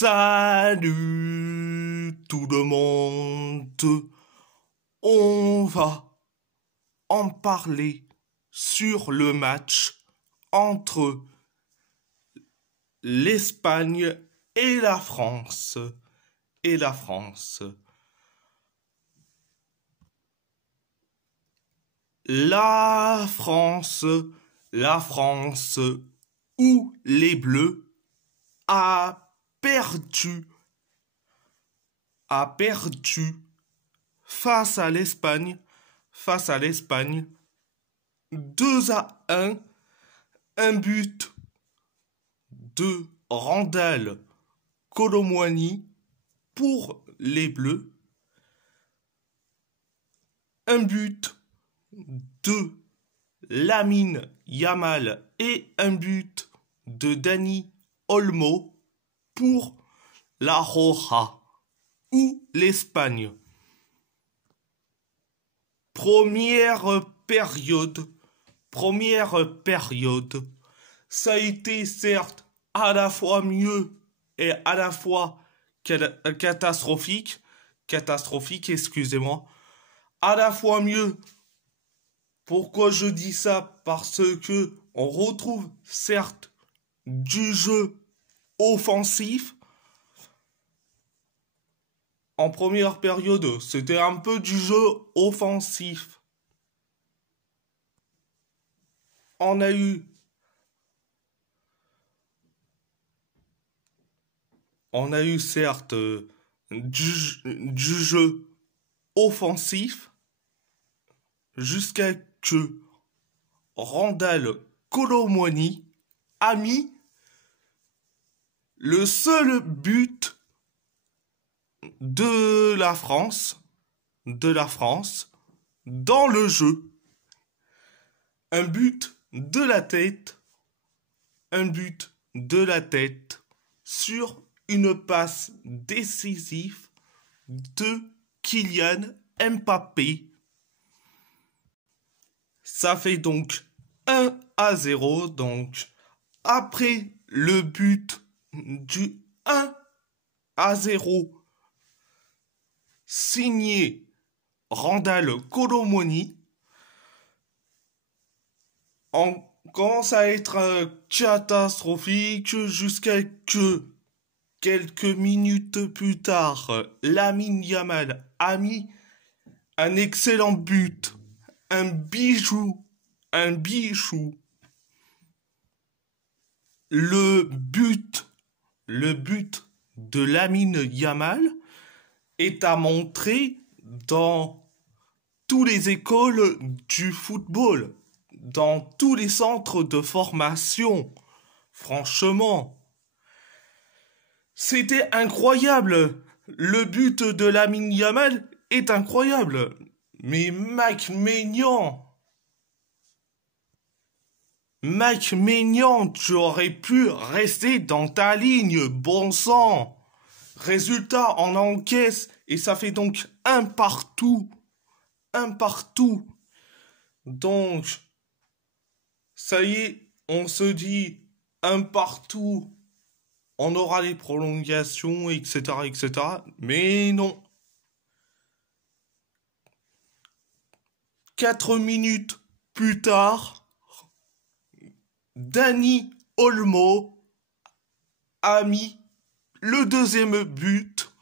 Salut tout le monde, on va en parler sur le match entre l'Espagne et la France. La France, où les Bleus a perdu face à l'Espagne 2-1, un but de Randal Kolo Muani pour les Bleus, un but de Lamine Yamal et un but de Dani Olmo pour la Roja ou l'Espagne. Première période, ça a été certes à la fois mieux et à la fois catastrophique, excusez-moi, à la fois mieux. Pourquoi je dis ça? Parce que on retrouve certes du jeu offensif. En première période, c'était un peu du jeu offensif. On a eu certes du jeu offensif jusqu'à que Randal Kolo Muani a mis le seul but de la France dans le jeu. Un but de la tête sur une passe décisive de Kylian Mbappé. Ça fait donc 1-0. Donc, après le but du 1-0 signé Randal Kolo Muani, on commence à être catastrophique jusqu'à que quelques minutes plus tard, Lamine Yamal a mis un excellent but, un bijou. Le but de Lamine Yamal est à montrer dans toutes les écoles du football, dans tous les centres de formation. Franchement, c'était incroyable. Le but de Lamine Yamal est incroyable. Mais Mike Maignan, tu aurais pu rester dans ta ligne, bon sang. Résultat, on encaisse et ça fait donc un partout. Donc, ça y est, on se dit un partout. On aura les prolongations, etc. Mais non. 4 minutes plus tard, Dani Olmo a mis le deuxième but.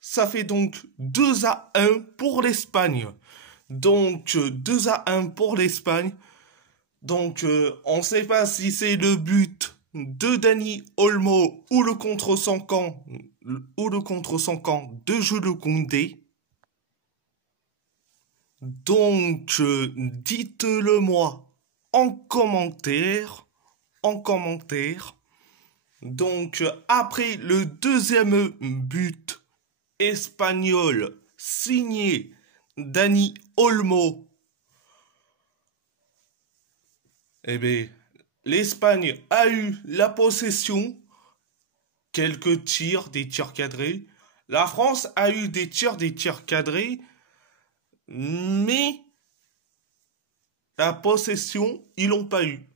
Ça fait donc 2-1 pour l'Espagne. Donc 2-1 pour l'Espagne. Donc on ne sait pas si c'est le but de Dani Olmo ou le contre son camp de Jules Koundé. Donc dites-le moi en commentaire. Donc après le deuxième but espagnol signé Dani Olmo, eh bien, l'Espagne a eu la possession, quelques tirs, des tirs cadrés. La France a eu des tirs cadrés, mais la possession, ils l'ont pas eu.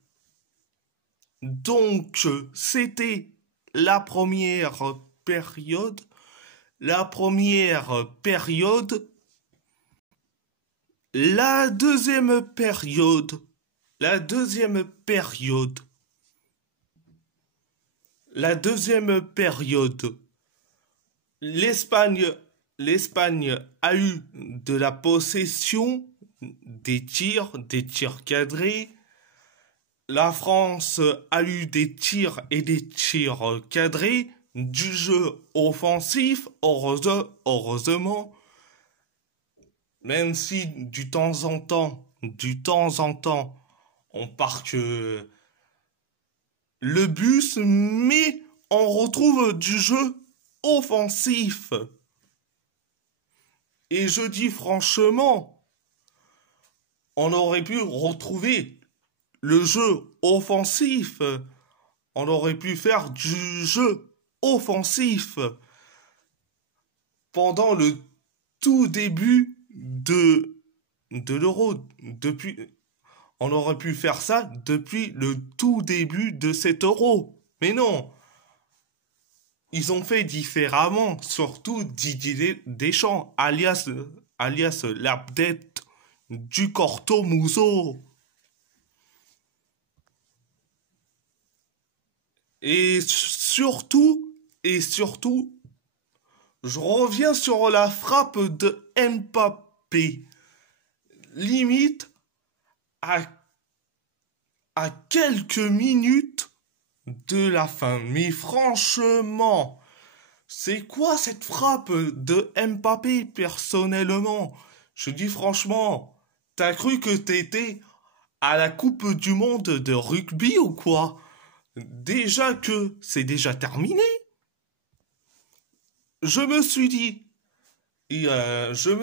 Donc, c'était la première périodes. La première période, la deuxième période, la deuxième période, la deuxième période. L'Espagne a eu de la possession des tirs cadrés. La France a eu des tirs et des tirs cadrés, du jeu offensif, heureusement, même si du temps en temps, on parque le bus, mais on retrouve du jeu offensif. Et je dis franchement, on aurait pu retrouver le jeu offensif. On aurait pu faire du jeu offensif pendant le tout début de l'Euro. On aurait pu faire ça depuis le tout début de cet Euro. Mais non. Ils ont fait différemment, surtout Didier Deschamps, alias l'update du Corto Muso. Et surtout, je reviens sur la frappe de Mbappé. Limite, à quelques minutes de la fin. Mais franchement, c'est quoi cette frappe de Mbappé personnellement? Je dis franchement, t'as cru que t'étais à la Coupe du Monde de rugby ou quoi? Déjà que c'est déjà terminé. Je me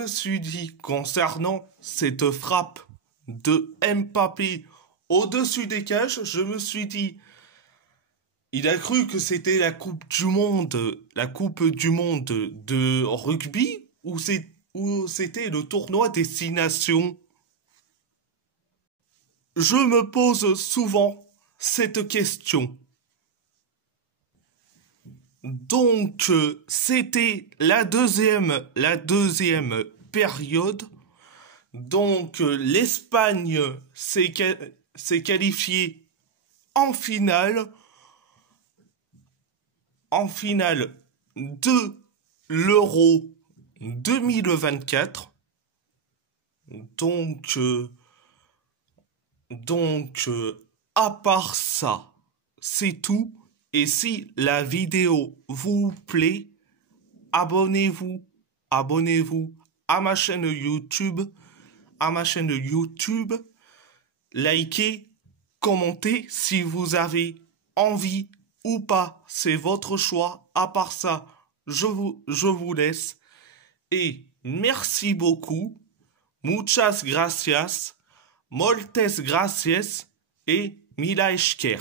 suis dit concernant cette frappe de Mbappé au-dessus des cages, je me suis dit, il a cru que c'était la Coupe du Monde de rugby ou c'était le tournoi des nations. Je me pose souvent cette question. Donc, c'était la deuxième période. Donc, l'Espagne s'est qualifiée en finale de l'Euro 2024. Donc, à part ça, c'est tout. Et si la vidéo vous plaît, abonnez-vous à ma chaîne YouTube, likez, commentez si vous avez envie ou pas, c'est votre choix. À part ça, je vous laisse et merci beaucoup. Muchas gracias, moltes gracias et mila esker.